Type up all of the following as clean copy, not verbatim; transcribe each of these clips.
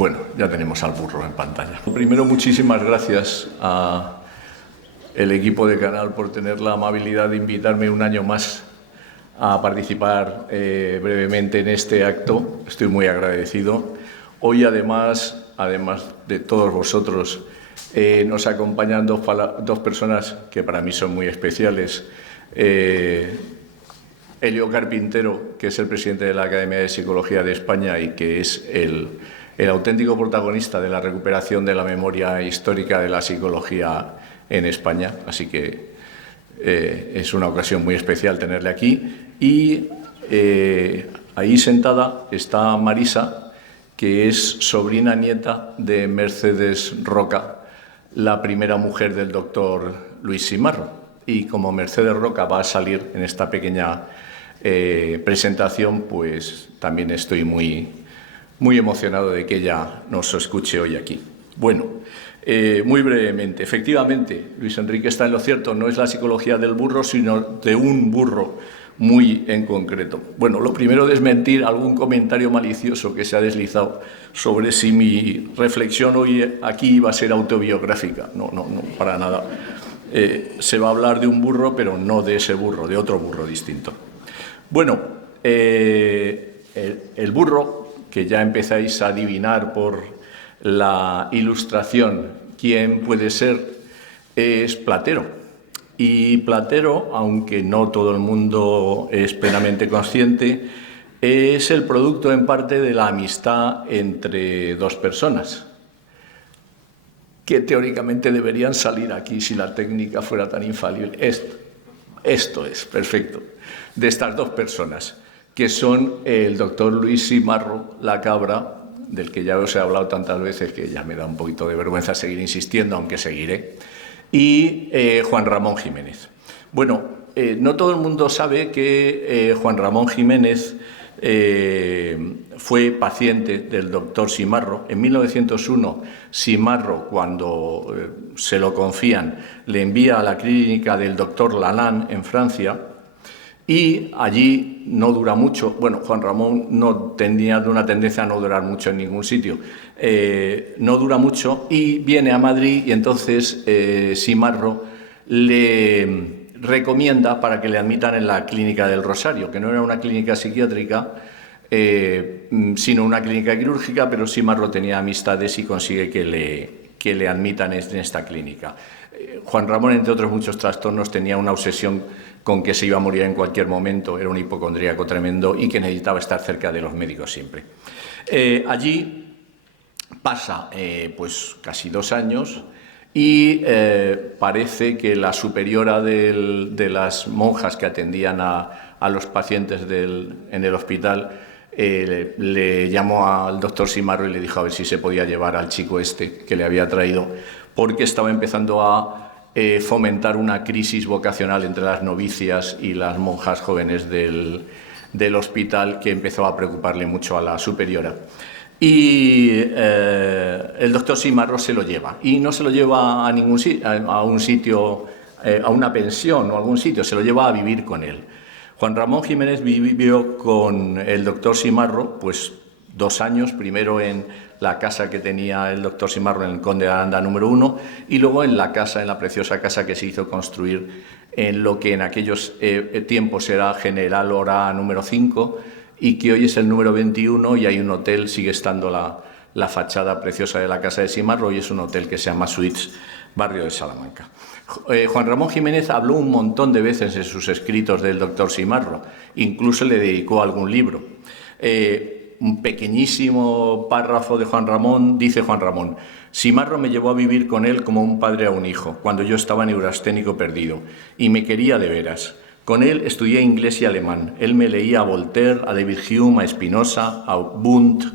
Bueno, ya tenemos al burro en pantalla. Primero, muchísimas gracias al equipo de Canal por tener la amabilidad de invitarme un año más a participar brevemente en este acto. Estoy muy agradecido. Hoy, además de todos vosotros, nos acompañan dos personas que para mí son muy especiales. Elio Carpintero, que es el presidente de la Academia de Psicología de España y que es el auténtico protagonista de la recuperación de la memoria histórica de la psicología en España. Así que es una ocasión muy especial tenerle aquí. Y ahí sentada está Marisa, que es sobrina nieta de Mercedes Roca, la primera mujer del doctor Luis Simarro. Y como Mercedes Roca va a salir en esta pequeña presentación, pues también estoy muy emocionado de que ella nos escuche hoy aquí. Bueno, muy brevemente, efectivamente, Luis Enrique está en lo cierto, no es la psicología del burro, sino de un burro muy en concreto. Bueno, lo primero, desmentir algún comentario malicioso que se ha deslizado sobre si mi reflexión hoy aquí iba a ser autobiográfica. No, para nada. Se va a hablar de un burro, pero no de ese burro, de otro burro distinto. Bueno, el burro, que ya empezáis a adivinar por la ilustración quién puede ser, es Platero. Y Platero, aunque no todo el mundo es plenamente consciente, es el producto en parte de la amistad entre dos personas, que teóricamente deberían salir aquí si la técnica fuera tan infalible. Esto es, perfecto, de estas dos personas, que son el doctor Luis Simarro, la cabra, del que ya os he hablado tantas veces que ya me da un poquito de vergüenza seguir insistiendo, aunque seguiré, y Juan Ramón Jiménez. Bueno, no todo el mundo sabe que Juan Ramón Jiménez fue paciente del doctor Simarro. En 1901, Simarro, cuando se lo confían, le envía a la clínica del doctor Lalande en Francia, y allí no dura mucho. Bueno, Juan Ramón no tenía una tendencia a no durar mucho en ningún sitio. No dura mucho y viene a Madrid, y entonces Simarro le recomienda para que le admitan en la clínica del Rosario, que no era una clínica psiquiátrica, sino una clínica quirúrgica, pero Simarro tenía amistades y consigue que le admitan en esta clínica. Juan Ramón, entre otros muchos trastornos, tenía una obsesión con que se iba a morir en cualquier momento, era un hipocondríaco tremendo y que necesitaba estar cerca de los médicos siempre. Allí pasa pues casi 2 años y parece que la superiora de las monjas que atendían a los pacientes en el hospital le llamó al doctor Simarro y le dijo a ver si se podía llevar al chico este que le había traído, porque estaba empezando a fomentar una crisis vocacional entre las novicias y las monjas jóvenes del hospital, que empezó a preocuparle mucho a la superiora. Y el doctor Simarro se lo lleva, y no se lo lleva a ningún a un sitio, a una pensión o algún sitio, se lo lleva a vivir con él. Juan Ramón Jiménez vivió con el doctor Simarro pues 2 años, primero en la casa que tenía el doctor Simarro en el Conde de Aranda número 1, y luego en la preciosa casa que se hizo construir en lo que en aquellos tiempos era General Hora número 5 y que hoy es el número 21, y hay un hotel, sigue estando la fachada preciosa de la casa de Simarro, y es un hotel que se llama Suites, barrio de Salamanca. Juan Ramón Jiménez habló un montón de veces en sus escritos del doctor Simarro, incluso le dedicó algún libro. Un pequeñísimo párrafo de Juan Ramón, dice Juan Ramón: Simarro me llevó a vivir con él como un padre a un hijo, cuando yo estaba neurasténico perdido, y me quería de veras. Con él estudié inglés y alemán. Él me leía a Voltaire, a David Hume, a Spinoza, a Wundt,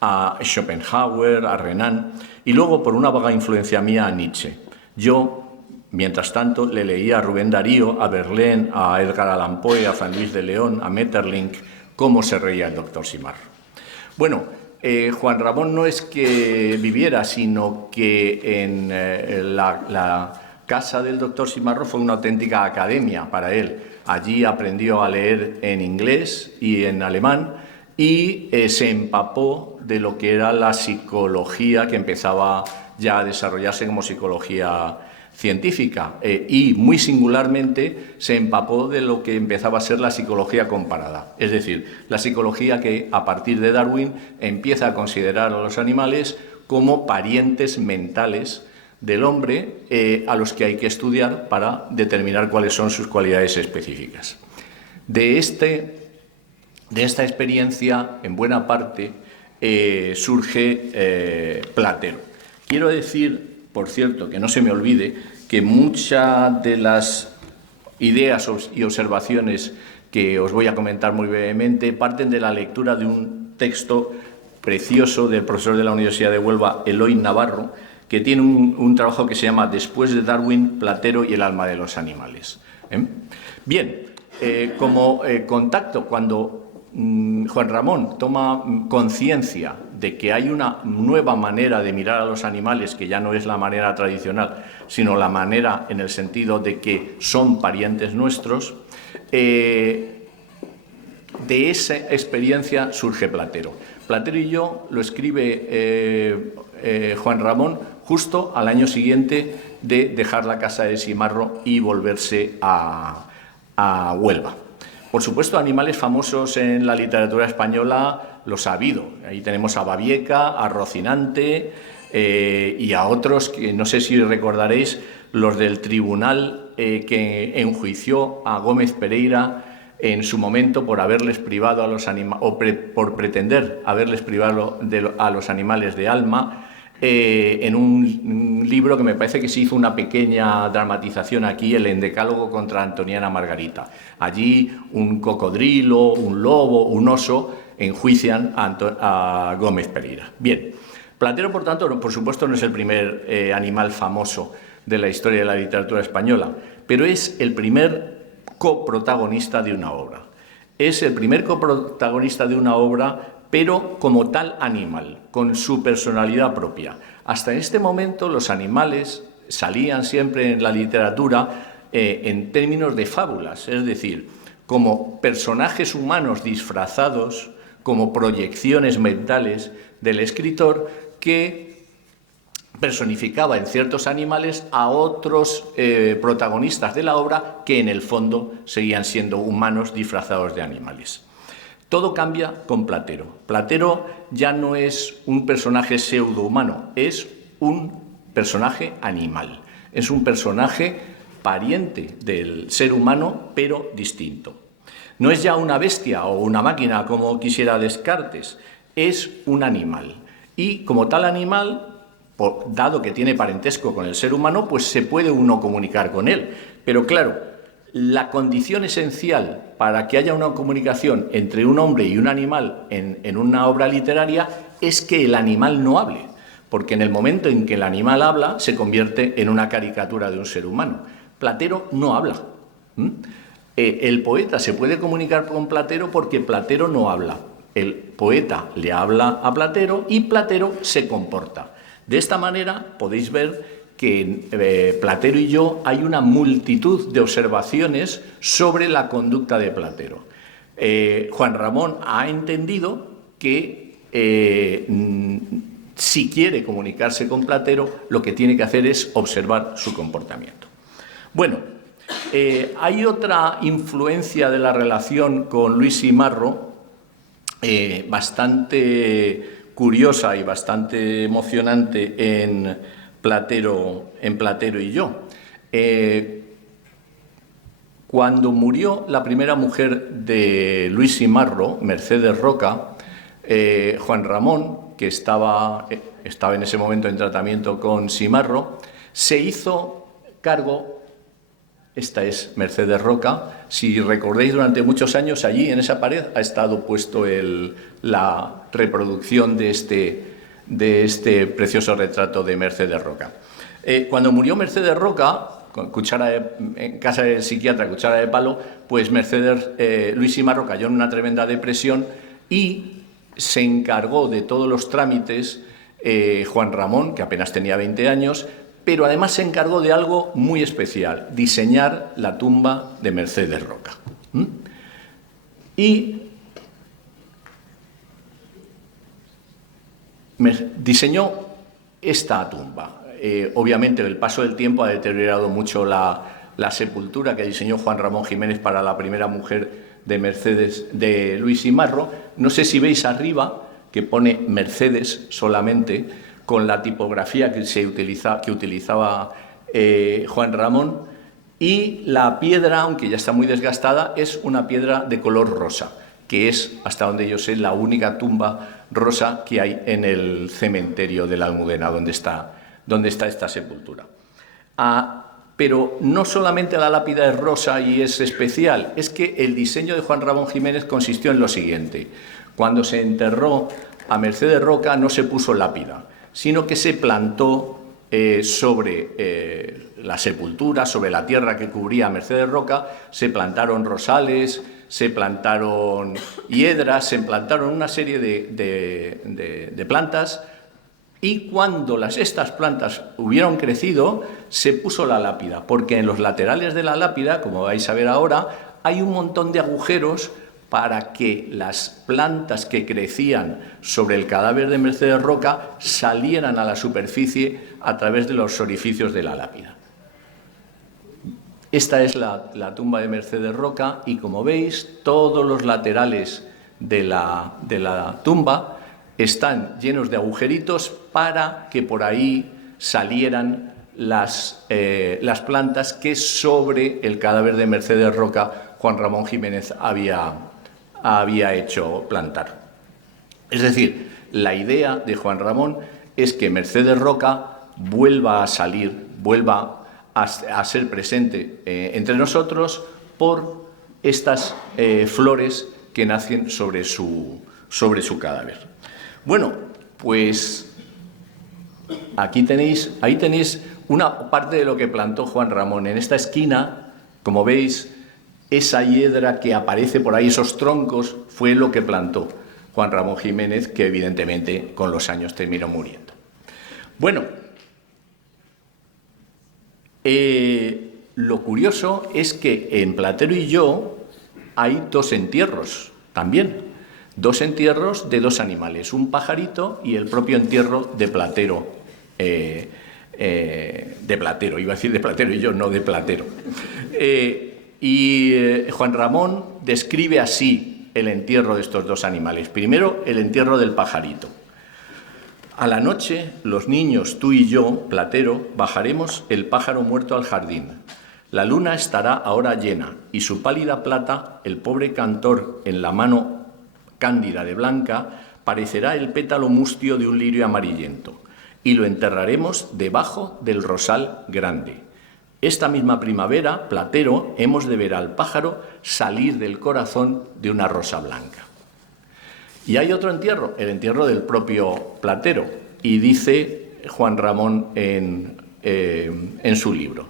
a Schopenhauer, a Renan, y luego, por una vaga influencia mía, a Nietzsche. Yo, mientras tanto, le leía a Rubén Darío, a Verlaine, a Edgar Allan Poe, a Fran Luis de León, a Maeterlinck. Cómo se reía el doctor Simarro. Bueno, Juan Ramón no es que viviera, sino que en la casa del doctor Simarro fue una auténtica academia para él. Allí aprendió a leer en inglés y en alemán, y se empapó de lo que era la psicología que empezaba ya a desarrollarse como psicología científica y muy singularmente se empapó de lo que empezaba a ser la psicología comparada, es decir, la psicología que a partir de Darwin empieza a considerar a los animales como parientes mentales del hombre a los que hay que estudiar para determinar cuáles son sus cualidades específicas. De esta experiencia, en buena parte, surge Platero. Quiero decir, por cierto, que no se me olvide, que muchas de las ideas y observaciones que os voy a comentar muy brevemente parten de la lectura de un texto precioso del profesor de la Universidad de Huelva, Eloy Navarro, que tiene un trabajo que se llama Después de Darwin, Platero y el alma de los animales. Bien, como contacto, cuando Juan Ramón toma conciencia de que hay una nueva manera de mirar a los animales, que ya no es la manera tradicional, sino la manera en el sentido de que son parientes nuestros, de esa experiencia surge Platero. Platero y yo lo escribe Juan Ramón justo al año siguiente de dejar la casa de Simarro y volverse a Huelva. Por supuesto, animales famosos en la literatura española los ha habido. Ahí tenemos a Babieca, a Rocinante y a otros que no sé si recordaréis, los del tribunal que enjuició a Gómez Pereira en su momento por haberles privado a los por pretender haberles privado a los animales de alma. En un libro que me parece que se hizo una pequeña dramatización aquí, el Endecálogo contra Antoniana Margarita. Allí un cocodrilo, un lobo, un oso enjuician a Gómez Pereira. Bien, Platero, por tanto, por supuesto no es el primer animal famoso de la historia de la literatura española, pero es el primer coprotagonista de una obra. Es el primer coprotagonista de una obra, pero como tal animal, con su personalidad propia. Hasta este momento los animales salían siempre en la literatura en términos de fábulas, es decir, como personajes humanos disfrazados, como proyecciones mentales del escritor que personificaba en ciertos animales a otros protagonistas de la obra que en el fondo seguían siendo humanos disfrazados de animales. Todo cambia con Platero. Platero ya no es un personaje pseudohumano, es un personaje animal. Es un personaje pariente del ser humano, pero distinto. No es ya una bestia o una máquina como quisiera Descartes, es un animal. Y como tal animal, dado que tiene parentesco con el ser humano, pues se puede uno comunicar con él. Pero claro, la condición esencial para que haya una comunicación entre un hombre y un animal en una obra literaria es que el animal no hable, porque en el momento en que el animal habla se convierte en una caricatura de un ser humano. Platero no habla. El poeta se puede comunicar con Platero porque Platero no habla. El poeta le habla a Platero y Platero se comporta. De esta manera podéis ver que en Platero y yo hay una multitud de observaciones sobre la conducta de Platero. Juan Ramón ha entendido que si quiere comunicarse con Platero, lo que tiene que hacer es observar su comportamiento. Bueno, hay otra influencia de la relación con Luis Simarro bastante curiosa y bastante emocionante en Platero y yo. Cuando murió la primera mujer de Luis Simarro, Mercedes Roca, Juan Ramón, que estaba en ese momento en tratamiento con Simarro, se hizo cargo. Esta es Mercedes Roca. Si recordáis, durante muchos años allí en esa pared ha estado puesto la reproducción de este precioso retrato de Mercedes Roca. Cuando murió Mercedes Roca, en casa del psiquiatra, cuchara de palo, pues Luis Simarro cayó en una tremenda depresión y se encargó de todos los trámites Juan Ramón, que apenas tenía 20 años, pero además se encargó de algo muy especial, diseñar la tumba de Mercedes Roca. Y diseñó esta tumba. Obviamente el paso del tiempo ha deteriorado mucho la sepultura que diseñó Juan Ramón Jiménez para la primera mujer de Luis y Marro. No sé si veis arriba que pone Mercedes solamente, con la tipografía que utilizaba Juan Ramón, y la piedra, aunque ya está muy desgastada, es una piedra de color rosa, que es, hasta donde yo sé, la única tumba rosa que hay en el cementerio de la Almudena, donde está esta sepultura. Pero no solamente la lápida es rosa y es especial, es que el diseño de Juan Ramón Jiménez consistió en lo siguiente. Cuando se enterró a Mercedes Roca no se puso lápida, sino que se plantó sobre la sepultura, sobre la tierra que cubría a Mercedes Roca, se plantaron rosales, se plantaron hiedras, se plantaron una serie de plantas. Y cuando estas plantas hubieron crecido, se puso la lápida, porque en los laterales de la lápida, como vais a ver ahora, hay un montón de agujeros para que las plantas que crecían sobre el cadáver de Mercedes Roca salieran a la superficie a través de los orificios de la lápida. Esta es la tumba de Mercedes Roca y, como veis, todos los laterales de la tumba están llenos de agujeritos para que por ahí salieran las plantas que sobre el cadáver de Mercedes Roca Juan Ramón Jiménez había hecho plantar. Es decir, la idea de Juan Ramón es que Mercedes Roca vuelva a salir, vuelva a ser presente entre nosotros por estas flores que nacen sobre su cadáver. Bueno, pues ahí tenéis una parte de lo que plantó Juan Ramón. En esta esquina, como veis, esa hiedra que aparece por ahí, esos troncos, fue lo que plantó Juan Ramón Jiménez, que evidentemente con los años terminó muriendo. Bueno, lo curioso es que en Platero y yo hay dos entierros también. Dos entierros de dos animales, un pajarito y el propio entierro de Platero. Iba a decir de Platero y yo, no de Platero. Juan Ramón describe así el entierro de estos dos animales. Primero, el entierro del pajarito. A la noche, los niños, tú y yo, Platero, bajaremos el pájaro muerto al jardín. La luna estará ahora llena y su pálida plata, el pobre cantor en la mano cándida de blanca, parecerá el pétalo mustio de un lirio amarillento, y lo enterraremos debajo del rosal grande. Esta misma primavera, Platero, hemos de ver al pájaro salir del corazón de una rosa blanca. Y hay otro entierro, el entierro del propio Platero, y dice Juan Ramón en su libro: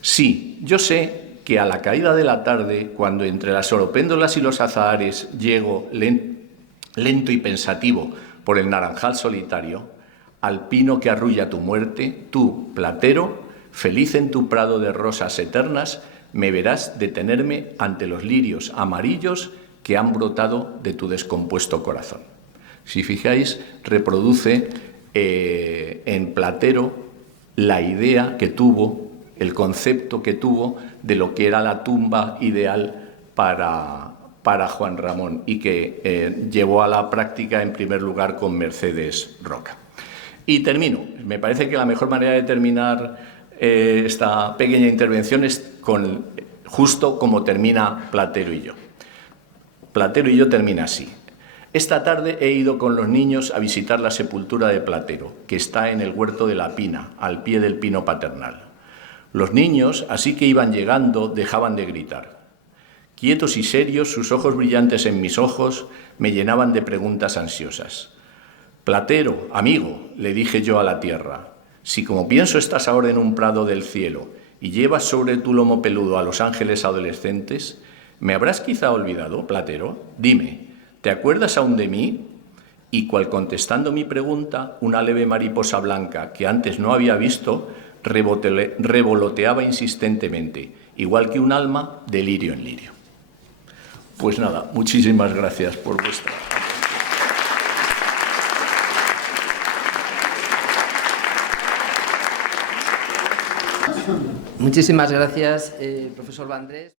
sí, yo sé que a la caída de la tarde, cuando entre las oropéndolas y los azahares llego lento y pensativo por el naranjal solitario, al pino que arrulla tu muerte, tú, Platero, feliz en tu prado de rosas eternas, me verás detenerme ante los lirios amarillos que han brotado de tu descompuesto corazón. Si fijáis, reproduce en Platero la idea que tuvo, el concepto que tuvo de lo que era la tumba ideal para Juan Ramón y que llevó a la práctica en primer lugar con Mercedes Roca. Y termino. Me parece que la mejor manera de terminar esta pequeña intervención es justo como termina Platero y yo. Platero y yo termina así: esta tarde he ido con los niños a visitar la sepultura de Platero, que está en el huerto de la Pina, al pie del pino paternal. Los niños, así que iban llegando, dejaban de gritar. Quietos y serios, sus ojos brillantes en mis ojos me llenaban de preguntas ansiosas. Platero, amigo, le dije yo a la tierra, si como pienso estás ahora en un prado del cielo y llevas sobre tu lomo peludo a los ángeles adolescentes, ¿me habrás quizá olvidado, Platero? Dime, ¿te acuerdas aún de mí? Y cual contestando mi pregunta, una leve mariposa blanca que antes no había visto, revoloteaba insistentemente, igual que un alma de lirio en lirio. Pues nada, muchísimas gracias por vuestra atención. Muchísimas gracias, profesor Vandrés.